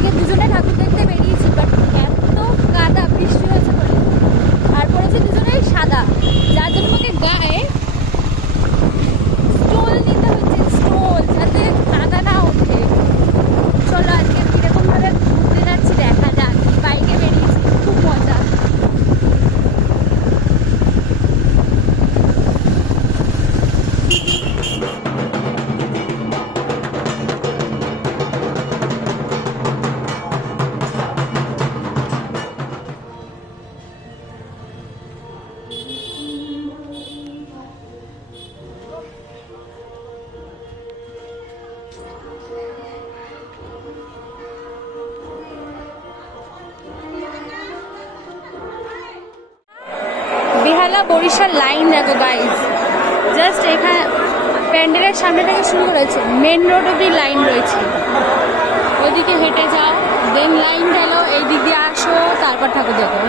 আজকে দুজনে ঠাকুর দেখতে বেরিয়েছি, বাট এত কাদা, বৃষ্টি হয়েছে বলে আর পড়েছে দুজনেই সাদা, যার জন্য আমাকে গায়ে স্টোল নিতে হচ্ছে, স্টোল, যাতে কাদা না ওঠে। চলো আজকে কিরকম ভাবে ঘুরতে যাচ্ছি দেখা যাক। বাইকে বেরিয়েছি, খুব মজা। বেহালা বরিশাল লাইন দেখো গাইজ, জাস্ট এখানে প্যান্ডেলের সামনে থেকে শুরু করেছে, মেন রোড অব্দি লাইন রয়েছে। ওইদিকে হেঁটে যাও, দেন লাইন গেল, এই দিক দিয়ে আসো, তারপর ঠাকুর দেখো।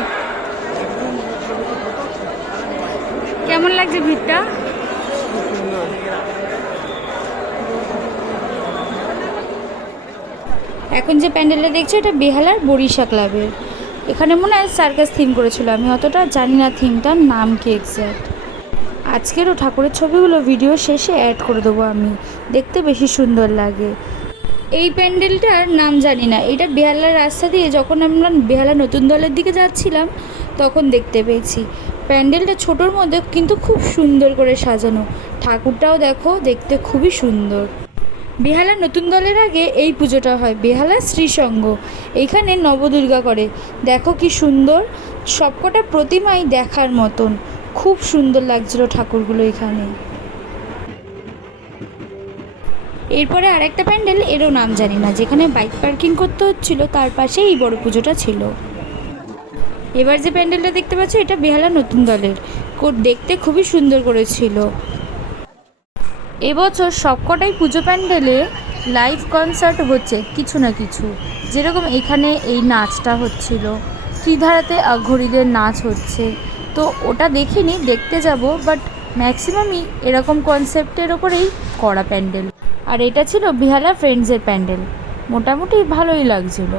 কেমন লাগছে ভিড়টা? এখন যে প্যান্ডেলটা দেখছো এটা বেহালার বরিশা ক্লাবের। এখানে মনে হয় সার্কাস থিম করেছিল, আমি অতটা জানি না থিমটার নাম কি এক্স্যাক্ট। আজকেরও ঠাকুরের ছবিগুলো ভিডিও শেষে অ্যাড করে দেবো আমি, দেখতে বেশি সুন্দর লাগে। এই প্যান্ডেলটার নাম জানি না, এটা বেহালার রাস্তা দিয়ে যখন আমরা বেহালা নতুন দলের দিকে যাচ্ছিলাম তখন দেখতে পেয়েছি। প্যান্ডেলটা ছোটোর মধ্যে কিন্তু খুব সুন্দর করে সাজানো, ঠাকুরটাও দেখো দেখতে খুবই সুন্দর। বেহালা নতুন দলের আগে এই পুজোটা হয়, বেহালা শ্রীসংঘ, এইখানে নবদুর্গা করে। দেখো কি সুন্দর, সবকটা প্রতিমাই দেখার মতন, খুব সুন্দর লাগছিল ঠাকুরগুলো এখানে। এরপরে আরেকটা প্যান্ডেল, এরও নাম জানি না, যেখানে বাইক পার্কিং করতে হচ্ছিল তার পাশে এই বড় পুজোটা ছিল। এবার যে প্যান্ডেলটা দেখতে পাচ্ছ এটা বেহালা নতুন দলের, দেখতে খুবই সুন্দর করেছিল। এবছর সবকটাই পুজো প্যান্ডেলে লাইভ কনসার্ট হচ্ছে কিছু না কিছু, যেরকম এখানে এই নাচটা হচ্ছিল, ত্রিধারাতে ঘড়িদের নাচ হচ্ছে, তো ওটা দেখিনি, দেখতে যাব, বাট ম্যাক্সিমামই এরকম কনসেপ্টের ওপরেই করা প্যান্ডেল। আর এটা ছিল বেহালা ফ্রেন্ডসের প্যান্ডেল, মোটামুটি ভালোই লাগছিল।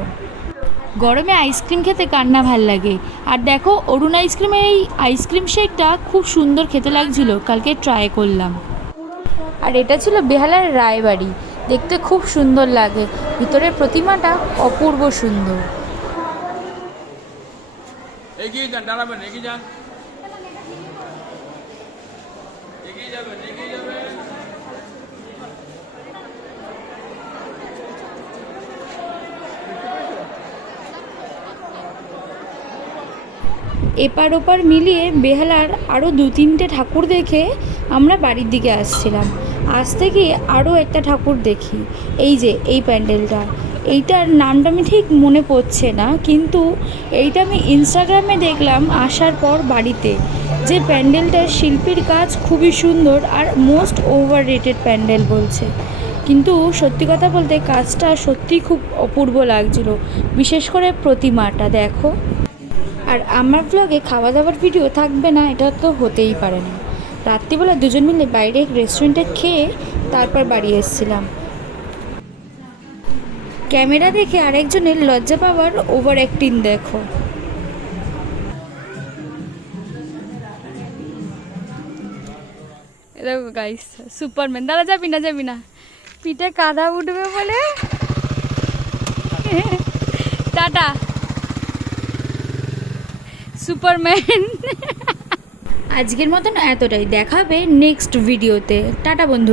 গরমে আইসক্রিম খেতে কার না ভাল লাগে, আর দেখো অরুণ আইসক্রিমের এই আইসক্রিম শেকটা খুব সুন্দর খেতে লাগছিল, কালকে ট্রাই করলাম। আর এটা ছিল বেহালার রায়বাড়ি, দেখতে খুব সুন্দর লাগে, ভিতরের প্রতিমাটা অপূর্ব সুন্দর। এগিয়ে যান, দাঁড়াবেন, এগিয়ে যান, এগিয়ে যাবেন, এগিয়ে যাবেন। এপার ওপার মিলিয়ে বেহালার আরও 2-3টে ঠাকুর দেখে আমরা বাড়ির দিকে আসছিলাম। আসতে গিয়ে আরও একটা ঠাকুর দেখি, এই যে এই প্যান্ডেলটা, এইটার নামটা আমি ঠিক মনে পড়ছে না, কিন্তু এইটা আমি ইনস্টাগ্রামে দেখলাম আসার পর বাড়িতে, যে প্যান্ডেলটার শিল্পীর কাজ খুবই সুন্দর আর মোস্ট ওভার রেটেড প্যান্ডেল বলছে। কিন্তু সত্যি কথা বলতে কাজটা সত্যিই খুব অপূর্ব লাগছিল, বিশেষ করে প্রতিমাটা দেখো। আর আমার ব্লগে খাওয়া দাওয়ার ভিডিও থাকবে না এটা তো হতেই পারে না। রাত্রিবেলা দুজন মিলে বাইরে রেস্টুরেন্টে খেয়ে তারপর বাড়ি এসেছিলাম। ক্যামেরা দেখে আরেকজনের লজ্জা পাওয়ার ওভার অ্যাক্টিং দেখো। দেখো গাইস, সুপারম্যান। দাদা যাবি না, যাবি না, পিঠে কাদা উঠবে বলে টাটা সুপারম্যান। আজকের মতন এতটাই, দেখাবে নেক্সট ভিডিওতে। টাটা বন্ধু।